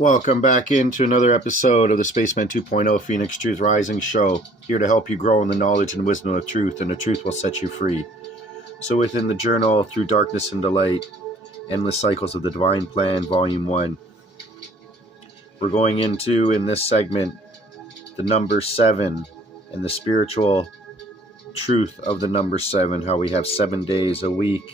Welcome back into another episode of the Spaceman 2.0 Phoenix Truth Rising Show, here to help you grow in the knowledge and wisdom of truth, and the truth will set you free. So within the journal, Through Darkness and Light, Endless Cycles of the Divine Plan, Volume 1, we're going into, in this segment, the number 7 and the spiritual truth of the number 7, how we have 7 days a week.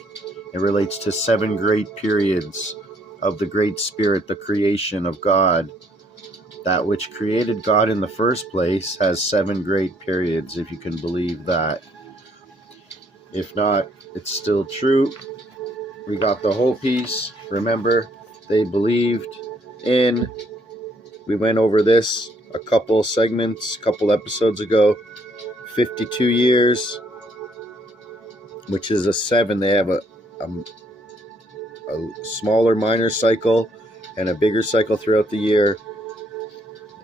It relates to 7 great periods of the Great Spirit, the creation of God. That which created God in the first place has 7 great periods, if you can believe that. If not, it's still true. We got the whole piece. Remember, they believed in. We went over this a couple segments, a couple episodes ago. 52 years, which is a 7. They have a smaller minor cycle and a bigger cycle throughout the year,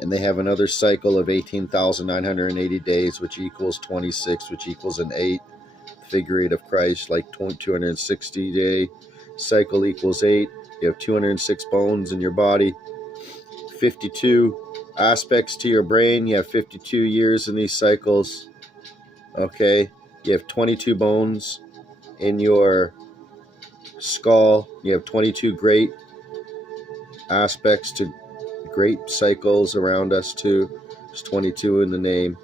and they have another cycle of 18,980 days, which equals 26, which equals an 8. The figure 8 of Christ, like 260 day cycle equals 8. You have 206 bones in your body, 52 aspects to your brain. You have 52 years in these cycles. Okay, you have 22 bones in your skull. You have 22 great aspects to great cycles around us too. There's 22 in the name.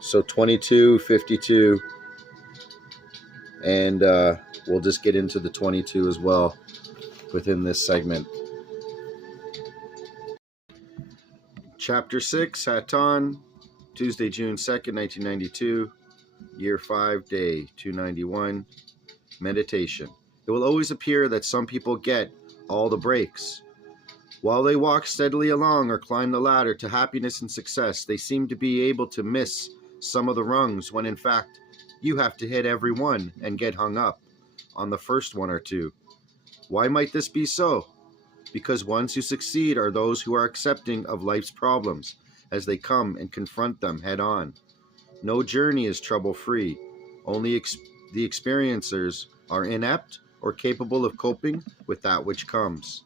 So 22, 52, and we'll just get into the 22 as well within this segment. Chapter 6, HATONN, Tuesday, June 2nd, 1992, Year 5, Day 291, Meditation. It will always appear that some people get all the breaks. While they walk steadily along or climb the ladder to happiness and success, they seem to be able to miss some of the rungs, when in fact, you have to hit every one and get hung up on the first one or two. Why might this be so? Because ones who succeed are those who are accepting of life's problems as they come and confront them head on. No journey is trouble-free. Only the experiencers are inept or capable of coping with that which comes.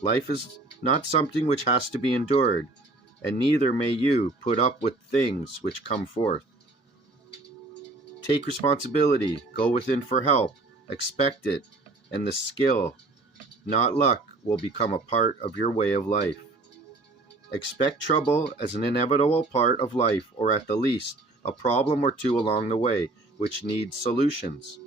Life is not something which has to be endured, and neither may you put up with things which come forth. Take responsibility, go within for help, expect it, and the skill, not luck, will become a part of your way of life. Expect trouble as an inevitable part of life, or at the least, a problem or two along the way, which needs solutions.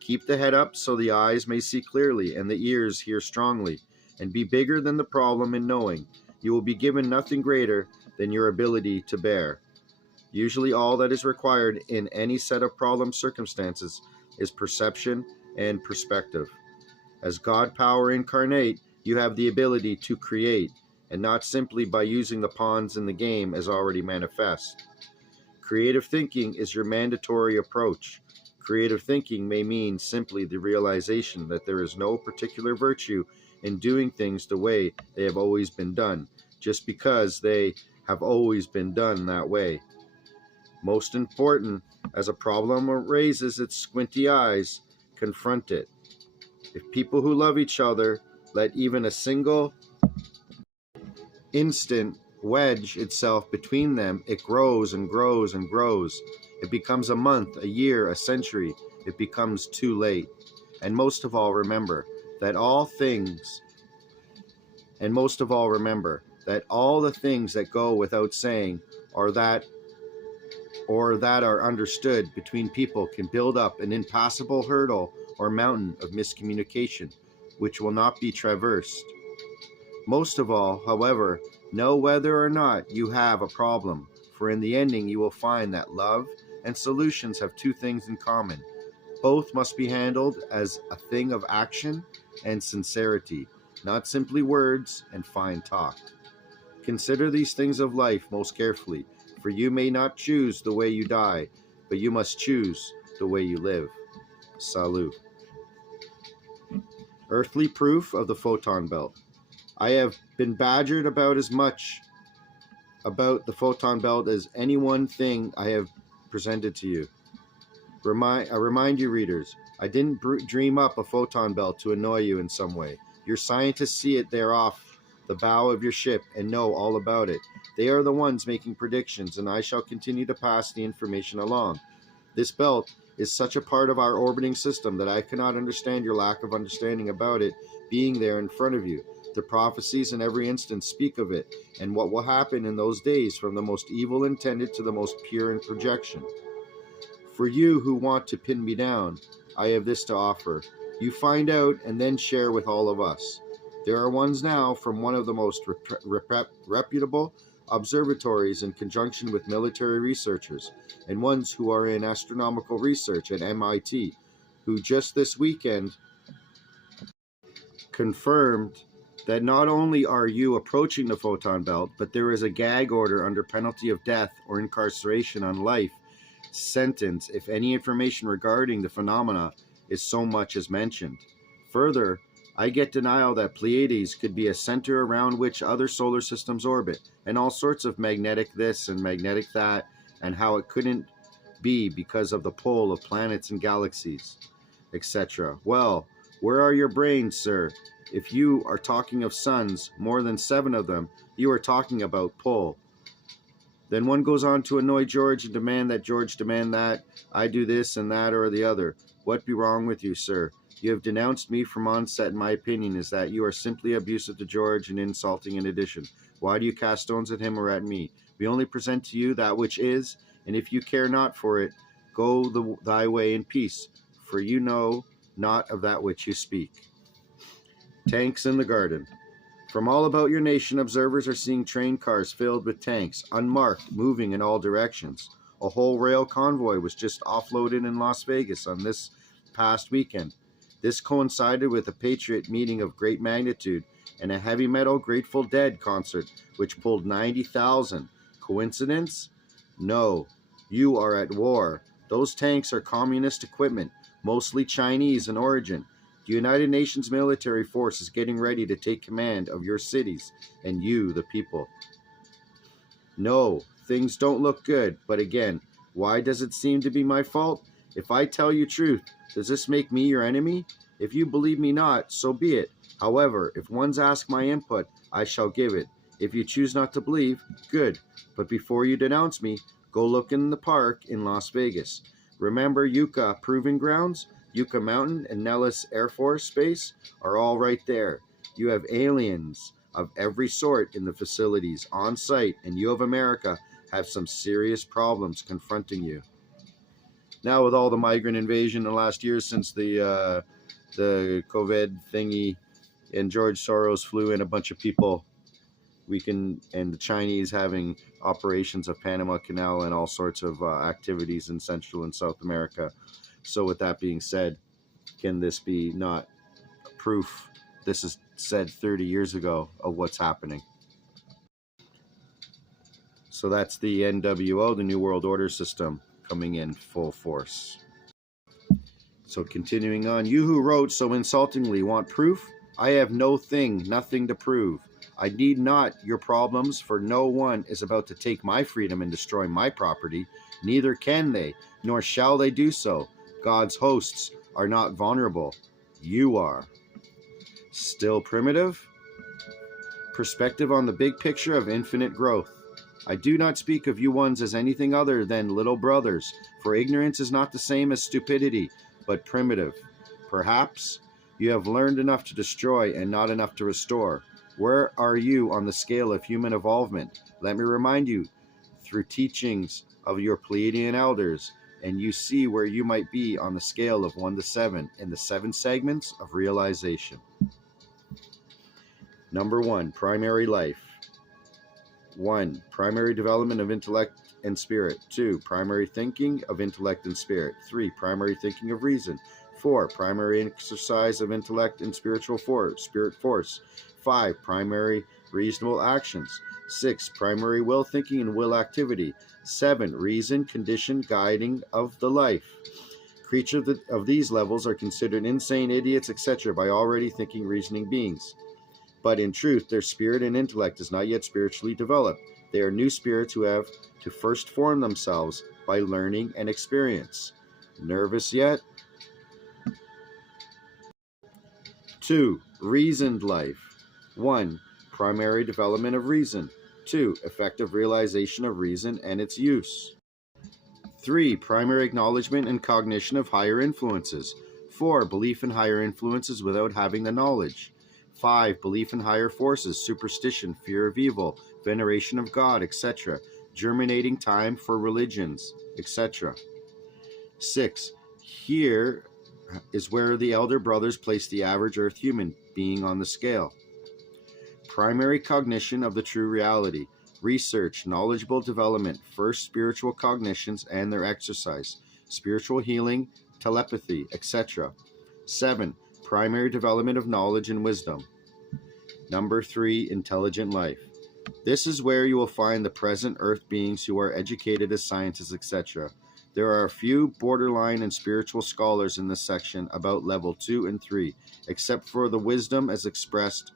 Keep the head up so the eyes may see clearly and the ears hear strongly, and be bigger than the problem in knowing you will be given nothing greater than your ability to bear. Usually all that is required in any set of problem circumstances is perception and perspective. As God power incarnate, you have the ability to create, and not simply by using the pawns in the game as already manifest. Creative thinking is your mandatory approach. Creative thinking may mean simply the realization that there is no particular virtue in doing things the way they have always been done, just because they have always been done that way. Most important, as a problem raises its squinty eyes, confront it. If people who love each other let even a single instant wedge itself between them, it grows and grows and grows. It becomes a month, a year, a century. It becomes too late. And most of all, remember that all the things that go without saying or that are understood between people can build up an impassable hurdle or mountain of miscommunication, which will not be traversed. Most of all, however, know whether or not you have a problem, for in the ending you will find that love and solutions have 2 things in common. Both must be handled as a thing of action and sincerity, not simply words and fine talk. Consider these things of life most carefully, for you may not choose the way you die, but you must choose the way you live. Salut. Earthly proof of the photon belt. I have been badgered about as much about the photon belt as any one thing I have presented to you. I remind you, readers, I didn't dream up a photon belt to annoy you in some way. Your scientists see it there off the bow of your ship and know all about it. They are the ones making predictions, and I shall continue to pass the information along. This belt is such a part of our orbiting system that I cannot understand your lack of understanding about it being there in front of you. The prophecies in every instance speak of it, and what will happen in those days, from the most evil intended to the most pure in projection. For you who want to pin me down, I have this to offer. You find out and then share with all of us. There are ones now from one of the most reputable observatories in conjunction with military researchers, and ones who are in astronomical research at MIT, who just this weekend confirmed that not only are you approaching the photon belt, but there is a gag order under penalty of death or incarceration on life sentence if any information regarding the phenomena is so much as mentioned. Further, I get denial that Pleiades could be a center around which other solar systems orbit, and all sorts of magnetic this and magnetic that, and how it couldn't be because of the pull of planets and galaxies, etc. Well, where are your brains, sir? If you are talking of suns, more than 7 of them, you are talking about pull. Then one goes on to annoy George and demand that George demand that I do this and that or the other. What be wrong with you, sir? You have denounced me from onset, and my opinion is that you are simply abusive to George and insulting in addition. Why do you cast stones at him or at me? We only present to you that which is, and if you care not for it, go thy way in peace, for you know not of that which you speak. Tanks in the garden. From all about your nation, observers are seeing train cars filled with tanks, unmarked, moving in all directions. A whole rail convoy was just offloaded in Las Vegas on this past weekend. This coincided with a Patriot meeting of great magnitude and a heavy metal Grateful Dead concert, which pulled 90,000. Coincidence? No. You are at war. Those tanks are communist equipment, mostly Chinese in origin. The United Nations military force is getting ready to take command of your cities, and you, the people. No, things don't look good, but again, why does it seem to be my fault? If I tell you truth, does this make me your enemy? If you believe me not, so be it. However, if one's asked my input, I shall give it. If you choose not to believe, good. But before you denounce me, go look in the park in Las Vegas. Remember Yucca Proving Grounds? Yucca Mountain and Nellis Air Force Base are all right there. You have aliens of every sort in the facilities on site, and you of America have some serious problems confronting you. Now, with all the migrant invasion in the last year since the COVID thingy, and George Soros flew in a bunch of people, and the Chinese having operations of Panama Canal and all sorts of activities in Central and South America. So with that being said, can this be not proof? This is said 30 years ago of what's happening. So that's the NWO, the New World Order system, coming in full force. So continuing on, you who wrote so insultingly want proof? I have nothing to prove. I need not your problems, for no one is about to take my freedom and destroy my property. Neither can they, nor shall they do so. God's hosts are not vulnerable. You are. Still primitive? Perspective on the big picture of infinite growth. I do not speak of you ones as anything other than little brothers, for ignorance is not the same as stupidity, but primitive. Perhaps you have learned enough to destroy and not enough to restore. Where are you on the scale of human evolvement? Let me remind you, through teachings of your Pleiadian elders, and you see where you might be on the scale of 1 to 7 in the 7 segments of realization. Number 1, primary life. 1, primary development of intellect and spirit. 2, primary thinking of intellect and spirit. 3, primary thinking of reason. 4, primary exercise of intellect and spiritual force, spirit force. 5, primary reasonable actions. 6, primary will thinking and will activity. 7, reason, condition, guiding of the life. Creatures of these levels are considered insane, idiots, etc. by already thinking, reasoning beings. But in truth, their spirit and intellect is not yet spiritually developed. They are new spirits who have to first form themselves by learning and experience. Nervous yet? 2, reasoned life. 1, primary development of reason. 2. Effective realization of reason and its use. 3. Primary acknowledgement and cognition of higher influences. 4. Belief in higher influences without having the knowledge. 5. Belief in higher forces, superstition, fear of evil, veneration of God, etc. Germinating time for religions, etc. 6. Here is where the elder brothers place the average earth human being on the scale. Primary cognition of the true reality. Research, knowledgeable development, first spiritual cognitions and their exercise, spiritual healing, telepathy, etc. 7. Primary development of knowledge and wisdom. Number 3. Intelligent life. This is where you will find the present earth beings who are educated as scientists, etc. There are a few borderline and spiritual scholars in this section about level 2 and 3, except for the wisdom as expressed.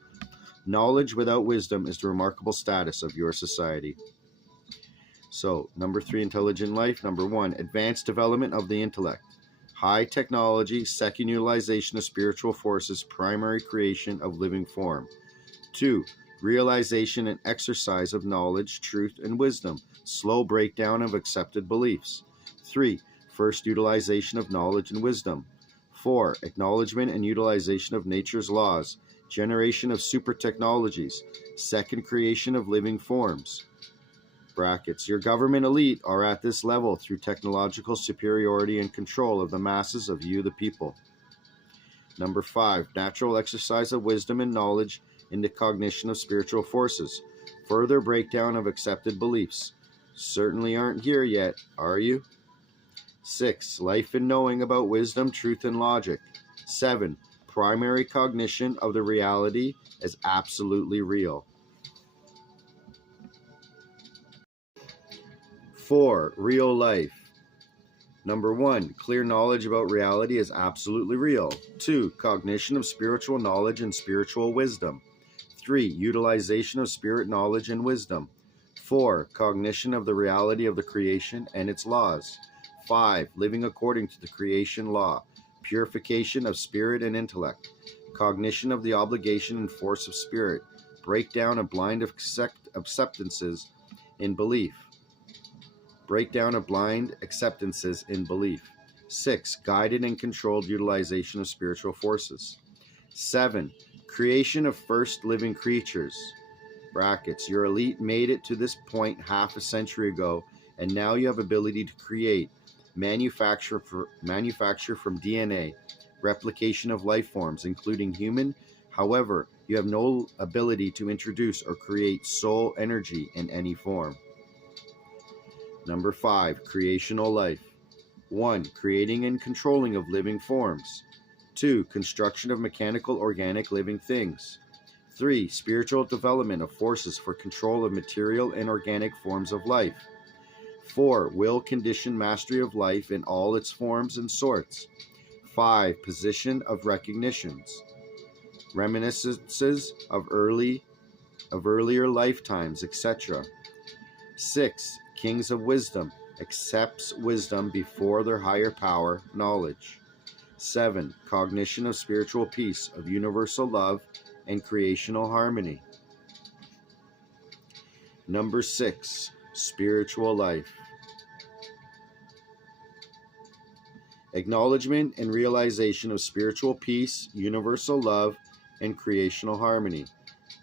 Knowledge without wisdom is the remarkable status of your society. So, number 3, intelligent life. Number 1, advanced development of the intellect. High technology, second utilization of spiritual forces, primary creation of living form. 2, realization and exercise of knowledge, truth, and wisdom, slow breakdown of accepted beliefs. 3, first utilization of knowledge and wisdom. 4, acknowledgement and utilization of nature's laws, generation of super technologies, second creation of living forms. Brackets. Your government elite are at this level through technological superiority and control of the masses of you, the people. Number 5, natural exercise of wisdom and knowledge into cognition of spiritual forces, further breakdown of accepted beliefs. Certainly aren't here yet, are you? 6, life and knowing about wisdom, truth, and logic. 7, primary cognition of the reality as absolutely real. 4, real life. Number 1, clear knowledge about reality as absolutely real. 2, cognition of spiritual knowledge and spiritual wisdom. 3, utilization of spirit knowledge and wisdom. 4, cognition of the reality of the creation and its laws. 5, living according to the creation law. Purification of spirit and intellect. Cognition of the obligation and force of spirit. Breakdown of blind acceptances in belief. Breakdown of blind acceptances in belief. 6, guided and controlled utilization of spiritual forces. 7, creation of first living creatures. Brackets. Your elite made it to this point half a century ago, and now you have ability to create, manufacture from DNA, replication of life forms, including human. However, you have no ability to introduce or create soul energy in any form. Number 5, creational life. 1, creating and controlling of living forms. 2, construction of mechanical organic living things. 3, spiritual development of forces for control of material and organic forms of life. 4, will condition mastery of life in all its forms and sorts. 5, position of recognitions, reminiscences of earlier lifetimes, etc. 6, kings of wisdom, accepts wisdom before their higher power, knowledge. 7, cognition of spiritual peace, of universal love and creational harmony. Number 6, spiritual life. Acknowledgement and realization of spiritual peace, universal love, and creational harmony.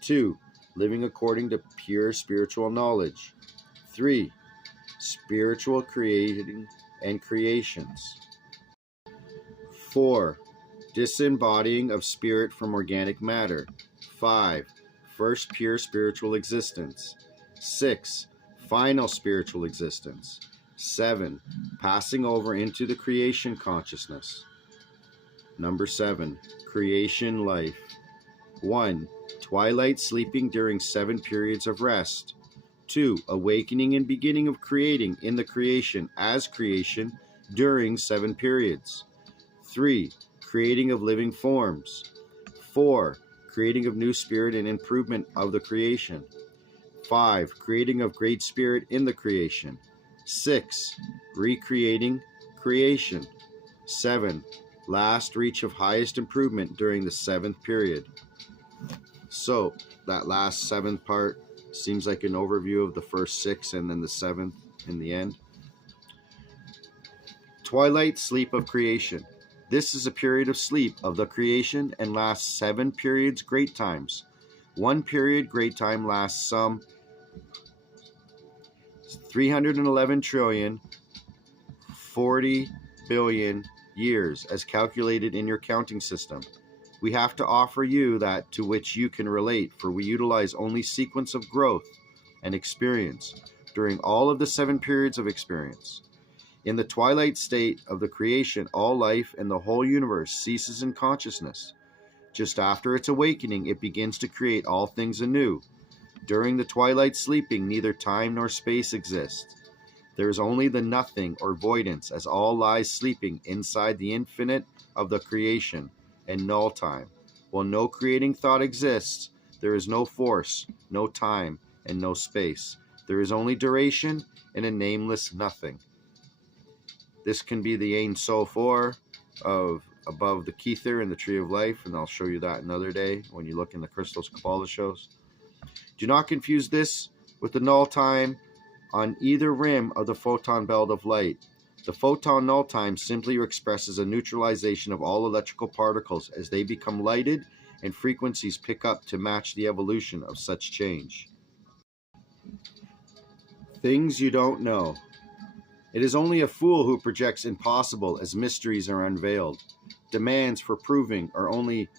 2, living according to pure spiritual knowledge. 3, spiritual creating and creations. 4, disembodying of spirit from organic matter. 5, first pure spiritual existence. 6, final spiritual existence. 7, passing over into the creation consciousness. Number 7, creation life. 1, twilight sleeping during 7 periods of rest. 2, awakening and beginning of creating in the creation as creation during 7 periods. 3, creating of living forms. 4, creating of new spirit and improvement of the creation. 5, creating of great spirit in the creation. 6, recreating creation. 7, last reach of highest improvement during the 7th period. So that last seventh part seems like an overview of the first six and then the seventh in the end. Twilight sleep of creation. This is a period of sleep of the creation and lasts 7 periods great times. 1 period great time lasts some 311 trillion 40 billion years as calculated in your counting system. We have to offer you that to which you can relate, for we utilize only sequence of growth and experience during all of the 7 periods of experience. In the twilight state of the creation, all life and the whole universe ceases in consciousness. Just after its awakening, it begins to create all things anew. During the twilight sleeping, neither time nor space exist. There is only the nothing or voidance, as all lies sleeping inside the infinite of the creation and null time. While no creating thought exists, there is no force, no time, and no space. There is only duration and a nameless nothing. This can be the Ein Sof Or of above the Kether and the Tree of Life, and I'll show you that another day when you look in the Crystals Kabbalah shows. Do not confuse this with the null time on either rim of the photon belt of light. The photon null time simply expresses a neutralization of all electrical particles as they become lighted and frequencies pick up to match the evolution of such change. Things you don't know. It is only a fool who projects impossible as mysteries are unveiled. Demands for proving are only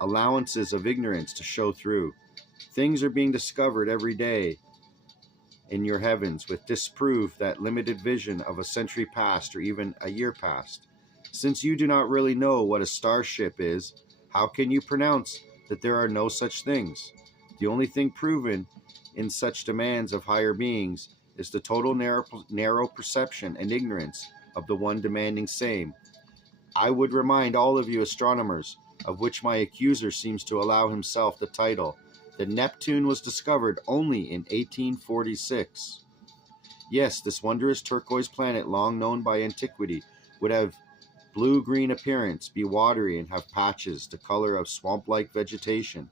allowances of ignorance to show through. Things are being discovered every day in your heavens with disprove that limited vision of a century past or even a year past. Since you do not really know what a starship is, how can you pronounce that there are no such things? The only thing proven in such demands of higher beings is the total narrow perception and ignorance of the one demanding same. I would remind all of you astronomers, of which my accuser seems to allow himself the title, that Neptune was discovered only in 1846. Yes, this wondrous turquoise planet, long known by antiquity, would have blue-green appearance, be watery, and have patches the color of swamp-like vegetation.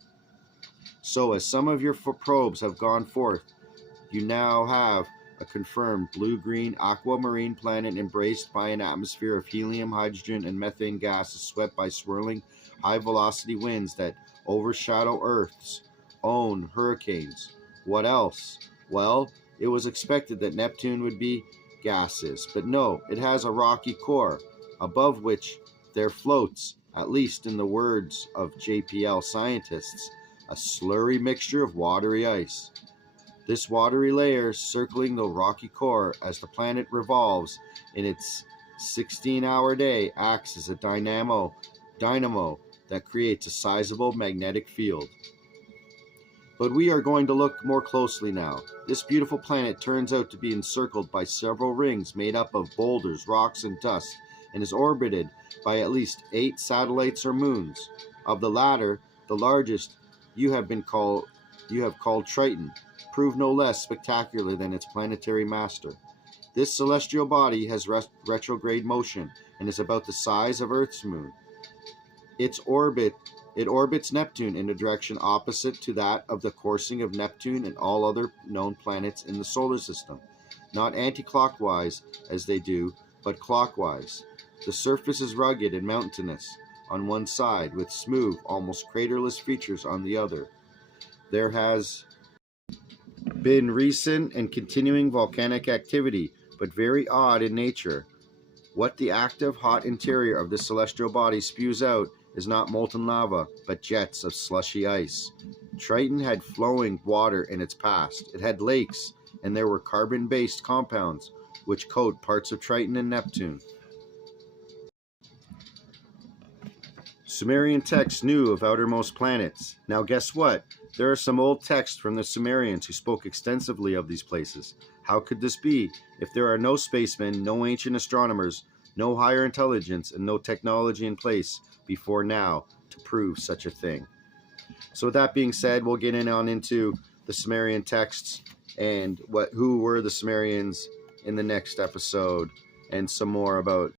So, as some of your probes have gone forth, you now have a confirmed blue-green aquamarine planet embraced by an atmosphere of helium, hydrogen, and methane gases swept by swirling high-velocity winds that overshadow Earth's own hurricanes. What else? Well, it was expected that Neptune would be gases, but no, it has a rocky core, above which there floats, at least in the words of JPL scientists, a slurry mixture of watery ice. This watery layer circling the rocky core as the planet revolves in its 16-hour day acts as a dynamo that creates a sizable magnetic field. But we are going to look more closely now. This beautiful planet turns out to be encircled by several rings made up of boulders, rocks, and dust, and is orbited by at least 8 satellites or moons. Of the latter, the largest you have called Triton, proved no less spectacular than its planetary master. This celestial body has retrograde motion and is about the size of Earth's moon. It orbits Neptune in a direction opposite to that of the coursing of Neptune and all other known planets in the solar system, not anti-clockwise as they do, but clockwise. The surface is rugged and mountainous on one side, with smooth, almost craterless features on the other. There has been recent and continuing volcanic activity, but very odd in nature. What the active, hot interior of the celestial body spews out is not molten lava, but jets of slushy ice. Triton had flowing water in its past. It had lakes, and there were carbon-based compounds which coat parts of Triton and Neptune. Sumerian texts knew of outermost planets. Now guess what? There are some old texts from the Sumerians who spoke extensively of these places. How could this be if there are no spacemen, no ancient astronomers, no higher intelligence, and no technology in place before now to prove such a thing? So with that being said, we'll get into the Sumerian texts and who were the Sumerians in the next episode, and some more about